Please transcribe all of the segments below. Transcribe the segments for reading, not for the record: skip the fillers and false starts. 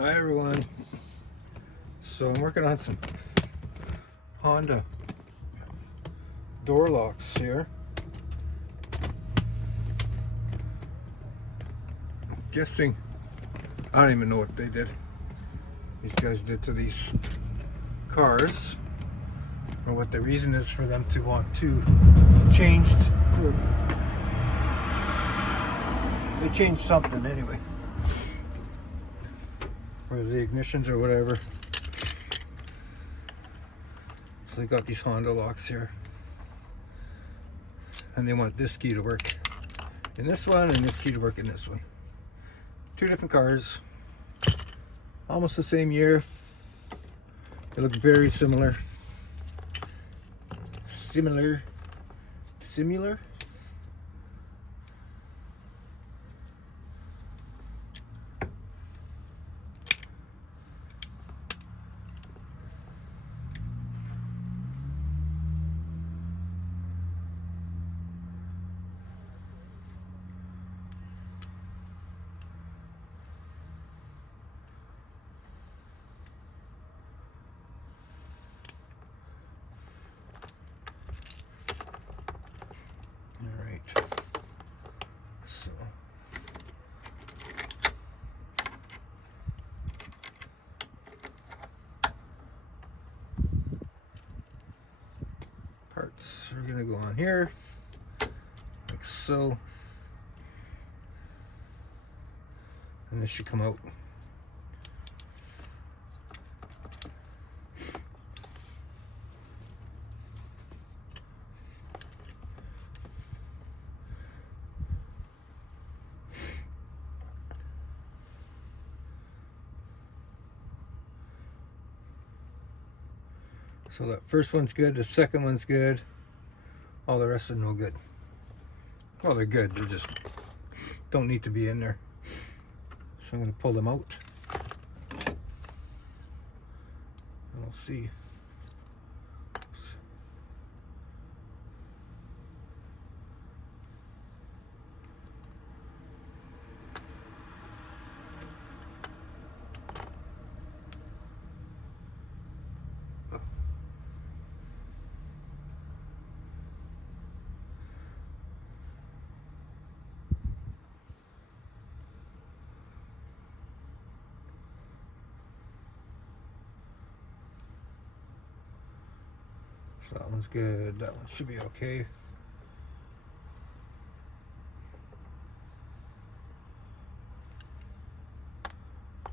Hi everyone. So I'm working on some Honda door locks here. I'm guessing, I don't even know what they did. These guys did to these cars, or what the reason is for them to want to change. They changed something anyway. Or the ignitions or whatever. So they got these Honda locks here. And they want this key to work in this one and this key to work in this one. Two different cars. Almost the same year. They look very similar. Similar. So parts are gonna go on here, like so, and this should come out. So that first one's good, the second one's good, all the rest are no good. Well, they're good, they just don't need to be in there. So I'm going to pull them out. And we'll see. Oops. So that one's good, that one should be okay.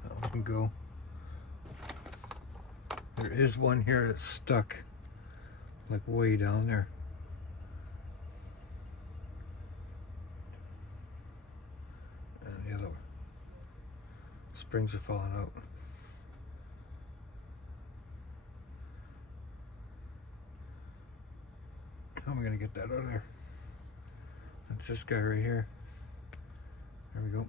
That one can go. There is one here that's stuck, like way down there. And the other springs are falling out. How am I gonna get that out of there? That's this guy right here. There we go.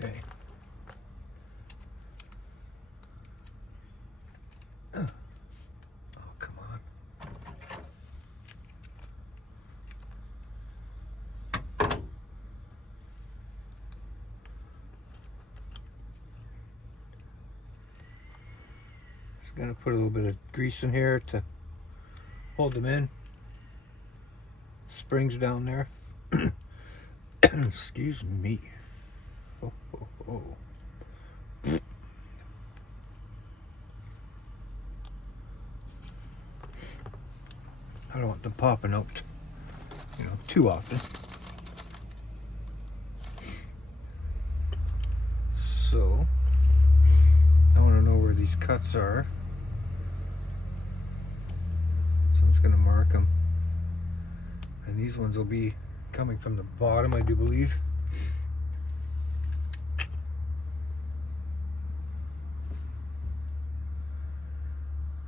Okay. Oh, come on. Just gonna put a little bit of grease in here to hold them in. Springs down there. Excuse me. Oh, oh, oh. I don't want them popping out, too often. So, I want to know where these cuts are. So I'm just going to mark them. And these ones will be coming from the bottom, I do believe.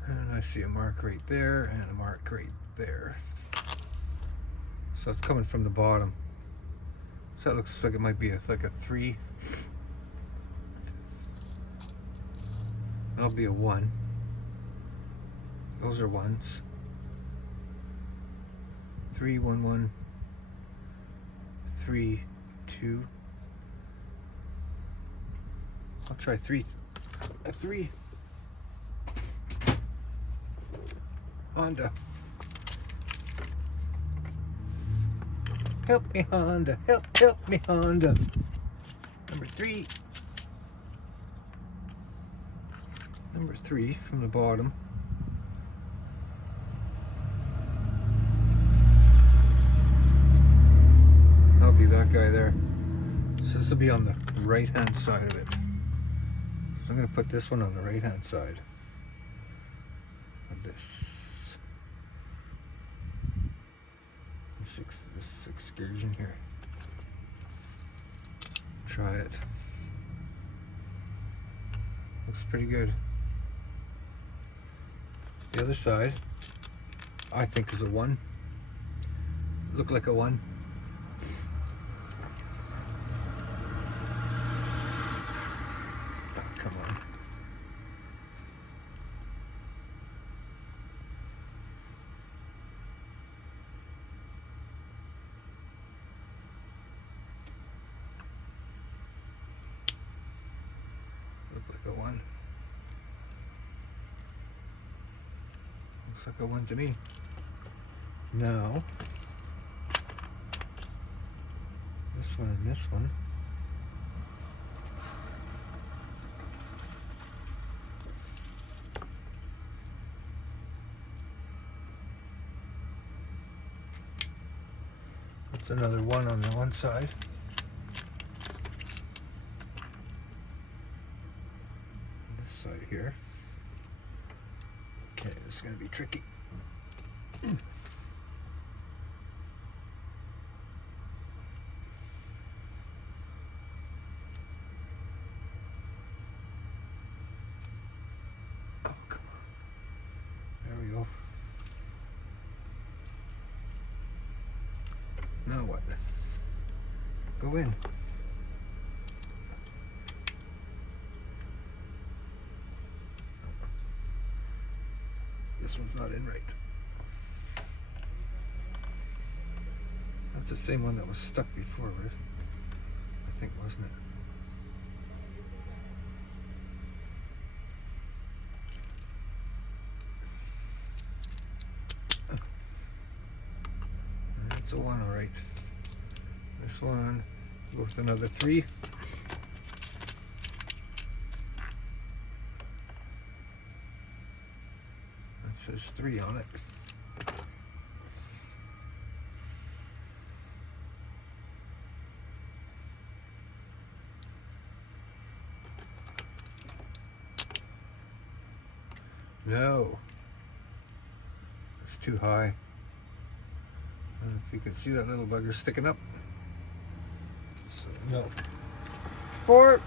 And I see a mark right there and a mark right there. So it's coming from the bottom. So that looks like it might be like a 3. That'll be a 1. Those are 1s. 3, 1, 1, 3, 2. I'll try 3. A 3. Honda. Help me, Honda. Help me, Honda. Number 3. Number 3 from the bottom. That'll be that guy there. So this will be on the right-hand side of it. So I'm going to put this one on the right-hand side of this. This excursion here. Try it. Looks pretty good. The other side, I think, is a 1. Look like a 1. Oh, come on. Look like a 1. Looks like a 1 to me. Now, this one and this one. That's another 1 on the one side. This side here. Okay, this is going to be tricky. Oh, come on. There we go. Now what? Go in. This one's not in right. That's the same one that was stuck before, right? I think, wasn't it? That's a 1, all right. This one, go with another 3. That says 3 on it. No, it's too high. I don't know if you can see that little bugger sticking up. So, no. 4. 3.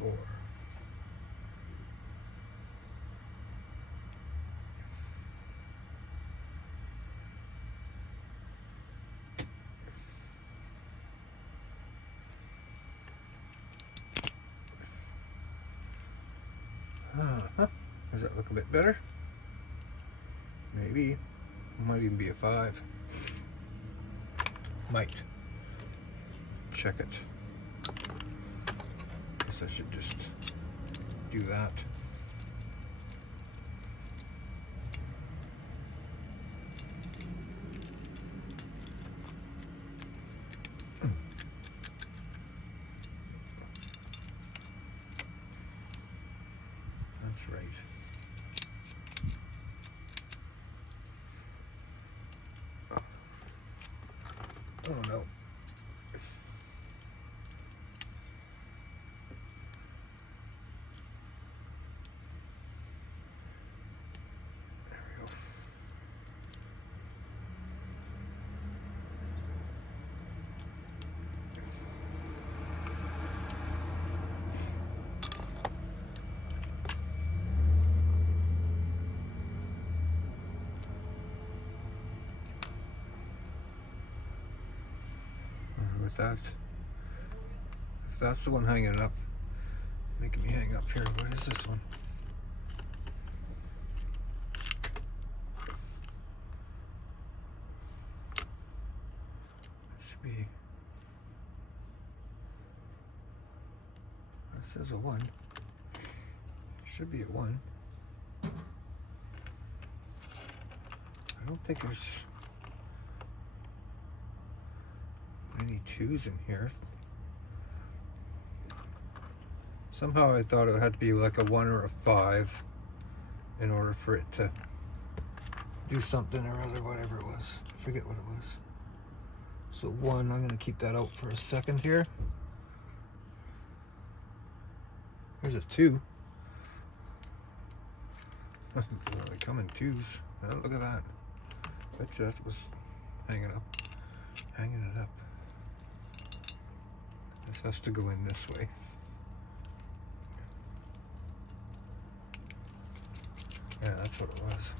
4. Does that look a bit better? Maybe. Might even be a 5. Might. Check it. Guess I should just do that. That's right. Oh no. if that's the one hanging up, making me hang up here. What is this one? It should be. That says a 1. It should be a 1. I don't think there's any 2s in here. Somehow I thought it had to be like a 1 or a 5 in order for it to do something or other, whatever it was. I forget what it was. So 1, I'm going to keep that out for a second here. There's a 2. They come in 2s. Oh, look at that. Bet you that was hanging it up. This has to go in this way. Yeah, that's what it was.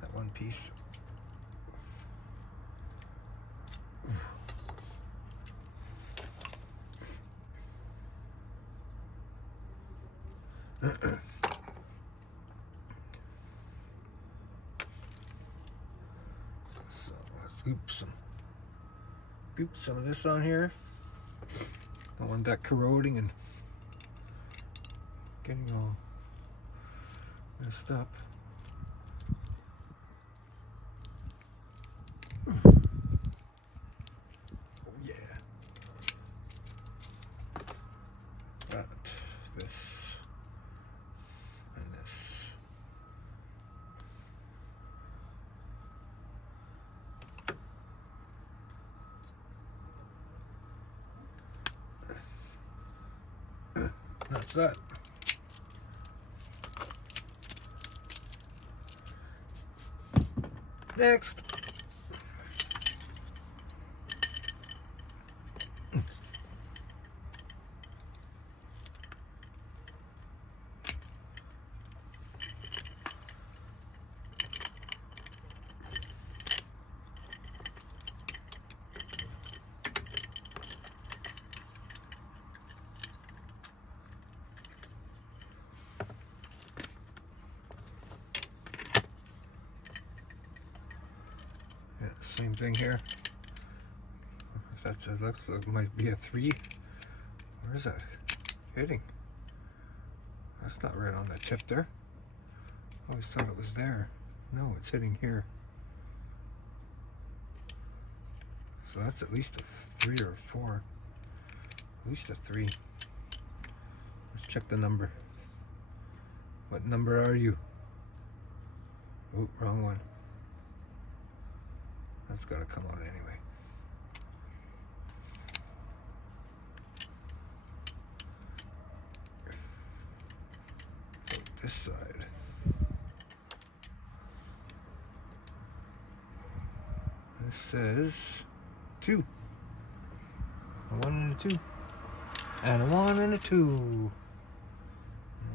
That one piece. So let's goop some of this on here. Don't want that corroding and getting all messed up. Oh yeah. That, this, and this. That's that. Next. Yeah, same thing here. If that's a looks like it might be a 3. Where is that hitting? That's not right on the tip there. I always thought it was there. No, it's hitting here. So that's at least a 3 or a 4. At least a 3. Let's check the number. What number are you? Oh, wrong one. That's gotta come out anyway. This side. This says 2. A 1 and a 2. And a 1 and a 2.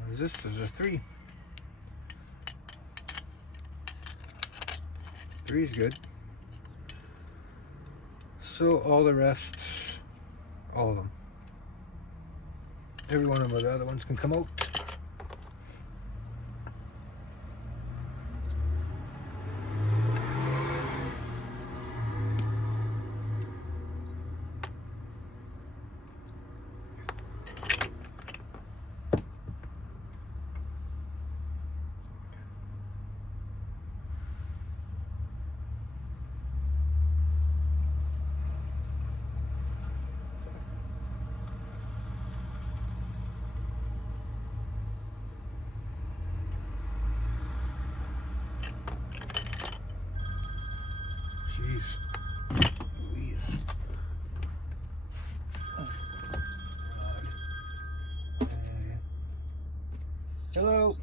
Where's this? Is a 3. 3 is good. So all the rest, all of them. Every one of the other ones can come out. Jeez. Louise. Hello.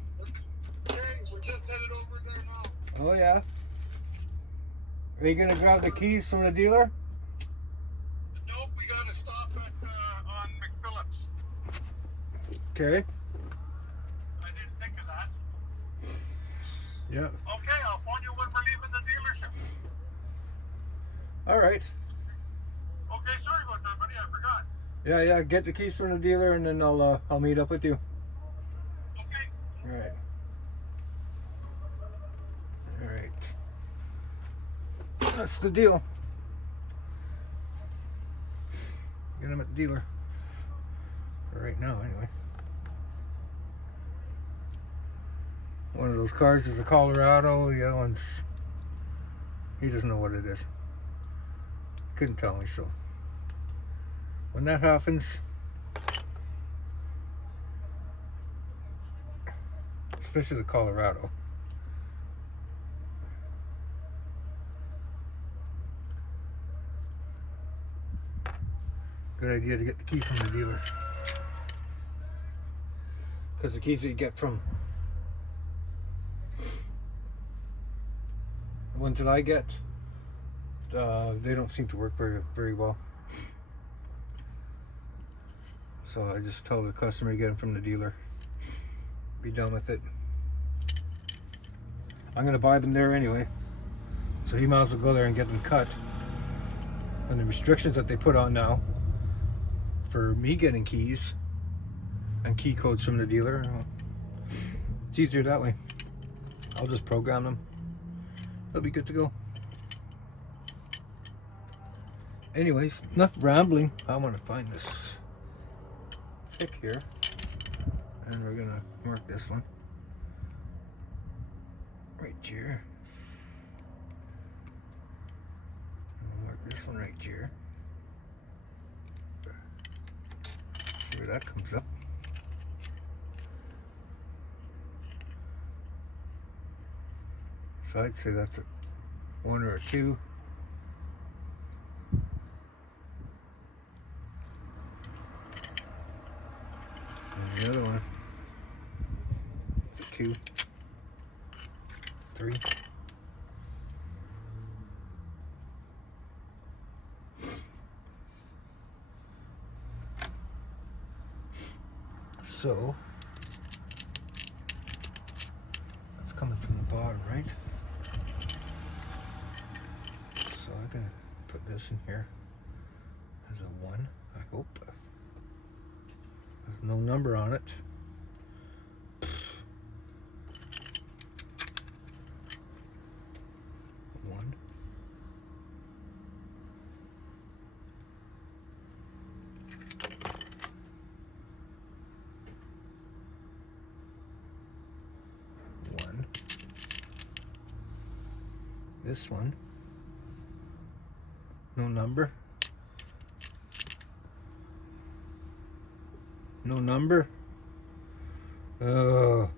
Hey, we're just headed over there now. Oh yeah. Are you gonna grab the keys from the dealer? Nope, we gotta stop at on McPhillips. Okay. I didn't think of that. Yeah. Okay, I'll phone you when we're leaving the dealership. All right. Okay, sir. Yeah. Get the keys from the dealer, and then I'll meet up with you. Okay. All right. All right. That's the deal. Get them at the dealer. For right now, anyway. One of those cars is a Colorado. The other one's, he doesn't know what it is. Couldn't tell me, so when that happens, especially the Colorado, good idea to get the key from the dealer, because the keys that you get from the ones that I get, they don't seem to work very well. So I just tell the customer to get them from the dealer. Be done with it. I'm gonna buy them there anyway, so he might as well go there and get them cut. And the restrictions that they put on now for me getting keys and key codes from the dealer, it's easier that way. I'll just program them. They'll be good to go. Anyways, enough rambling. I want to find this pick here, and we're gonna mark this one right here. And we'll mark this one right here. See where that comes up. So I'd say that's a 1 or a 2. And the other one is a 2, 3. So that's coming from the bottom, right? So I'm gonna put this in here as a 1, I hope. There's no number on it. One. One. This one. No number. No number. Oh.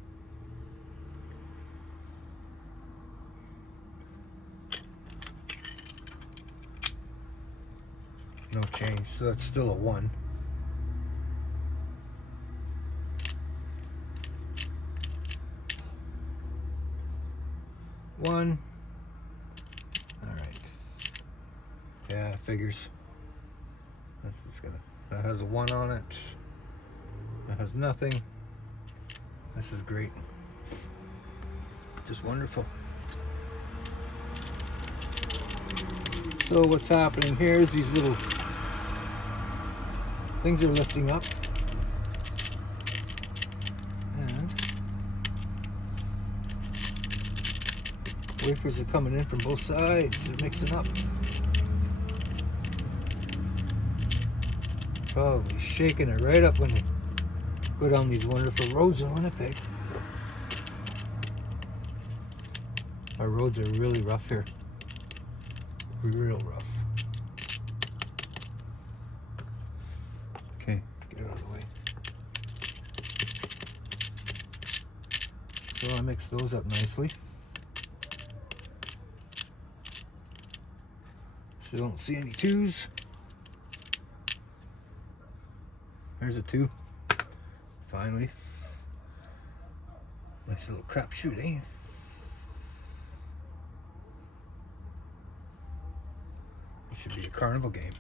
No change, so that's still a 1. One. All right. Yeah, figures. That's just gonna. That has a 1 on it. That has nothing. This is great. Just wonderful. So what's happening here is these little things are lifting up. And wafers are coming in from both sides. They're mixing up. Probably shaking it right up when they go down these wonderful roads in Winnipeg. Our roads are really rough here. Real rough. Okay, get it out of the way. So I mix those up nicely. So you don't see any 2s. There's a 2. Finally. Nice little crapshoot, eh? It should be a carnival game.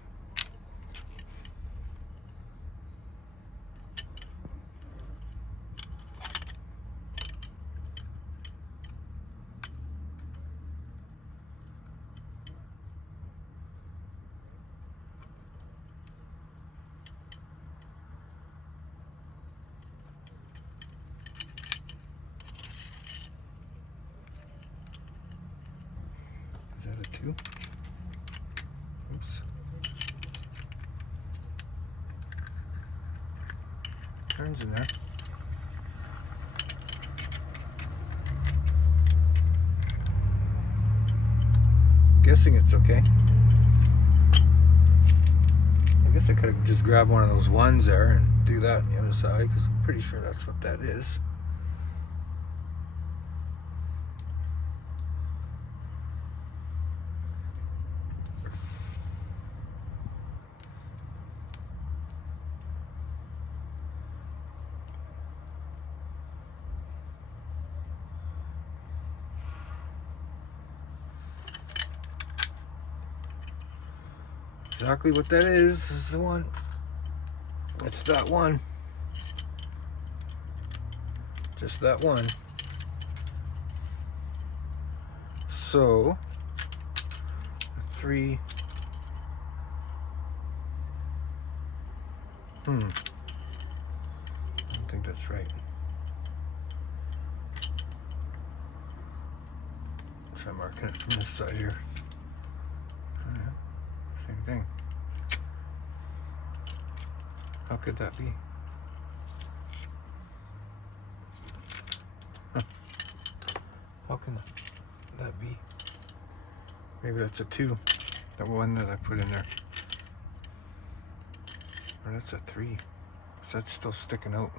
2. Oops. Turns in there. Guessing it's okay. I guess I could have just grabbed one of those ones there and do that on the other side, because I'm pretty sure that's what that is. Exactly what that is the one. It's that one. Just that one. So, 3. I don't think that's right. Try marking it from this side here. Same thing. How could that be? Huh. How can that be? Maybe that's a 2. The one that I put in there. Or that's a 3. So that's still sticking out.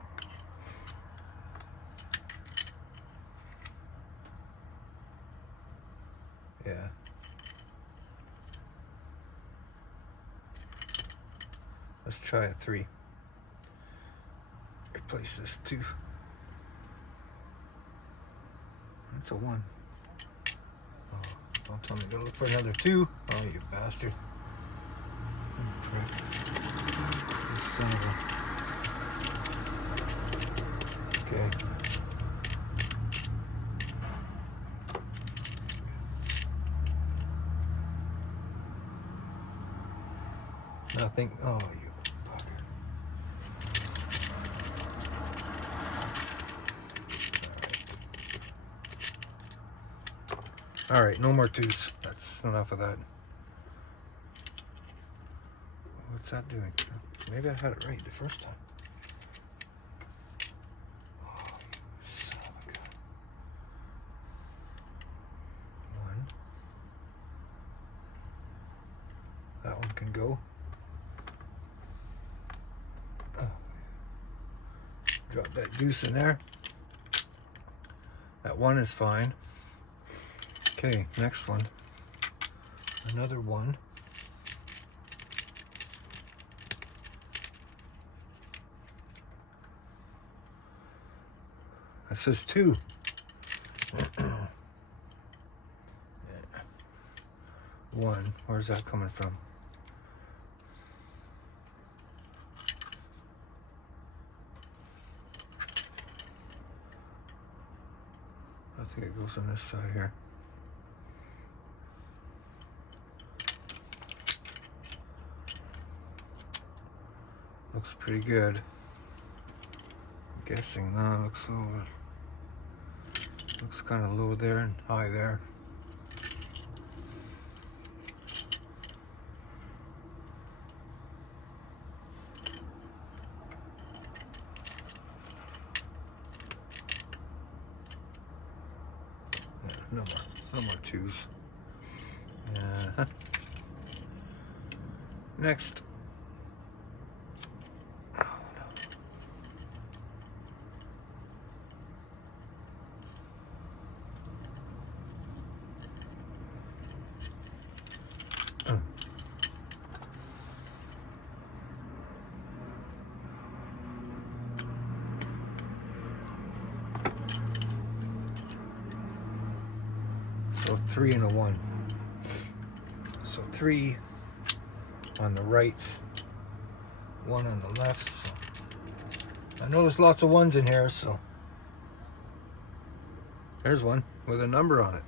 Yeah. Let's try a 3. Replace this 2. That's a 1. Oh, don't tell me to look for another 2. Oh, you bastard. You son of a... Okay. Nothing. Oh, you bugger. All right, no more 2s. That's enough of that. What's that doing? Maybe I had it right the first time. Oh, son of a gun. 1. That one can go. Oh. Drop that deuce in there. That 1 is fine. Okay, next one. Another 1. That says 2. Yeah. 1. Where's that coming from? I think it goes on this side here. Looks pretty good. I'm guessing. No, it looks low. Looks kind of low there and high there. Yeah, no more 2s. Next. So 3 and a 1. So 3 on the right, 1 on the left. So I know there's lots of 1s in here, so there's one with a number on it.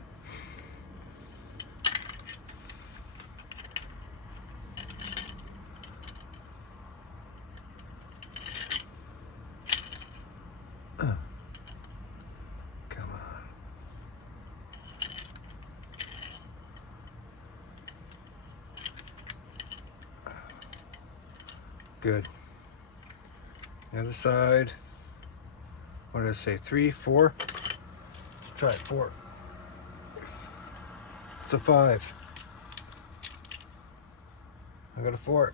Come on. good. The other side. What did I say? 3, 4? Let's try 4. It's a 5. I got a 4.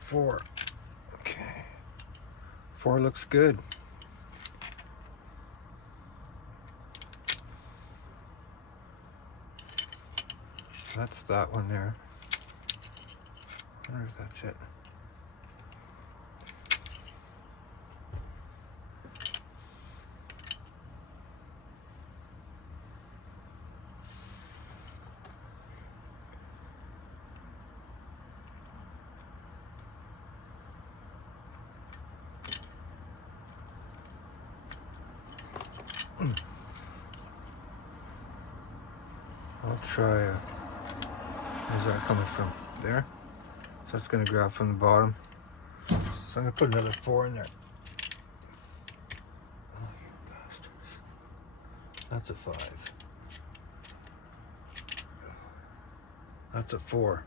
Four. Okay. 4 looks good. That's that one there. I wonder if that's it. I'll try where's that coming from? There? So it's gonna grab from the bottom. So I'm gonna put another 4 in there. Oh, you bastards. That's a 5. That's a 4.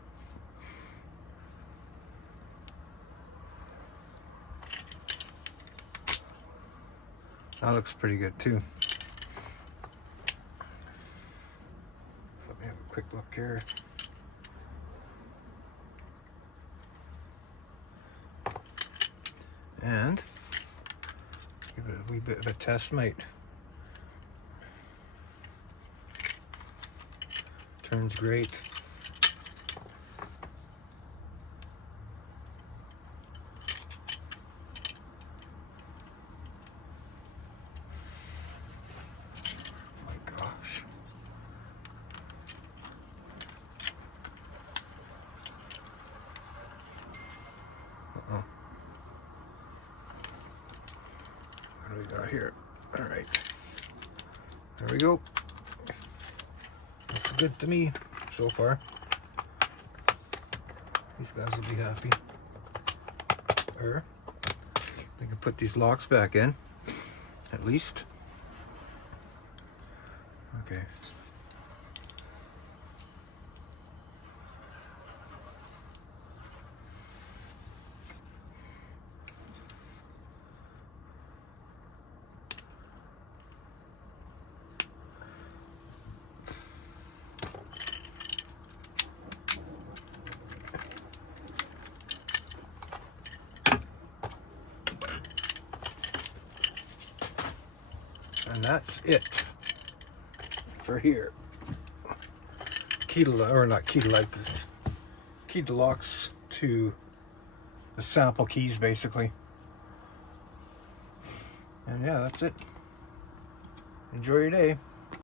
That looks pretty good too. Let me have a quick look here. And give it a wee bit of a test mate. Turns great. My gosh. Uh-oh. What do we got here? All right. There we go. Looks good to me so far. These guys will be happy. They can put these locks back in, at least. Okay. And that's it for here. Key to, or not key to light, but key to locks to the sample keys basically. And yeah, that's it. Enjoy your day.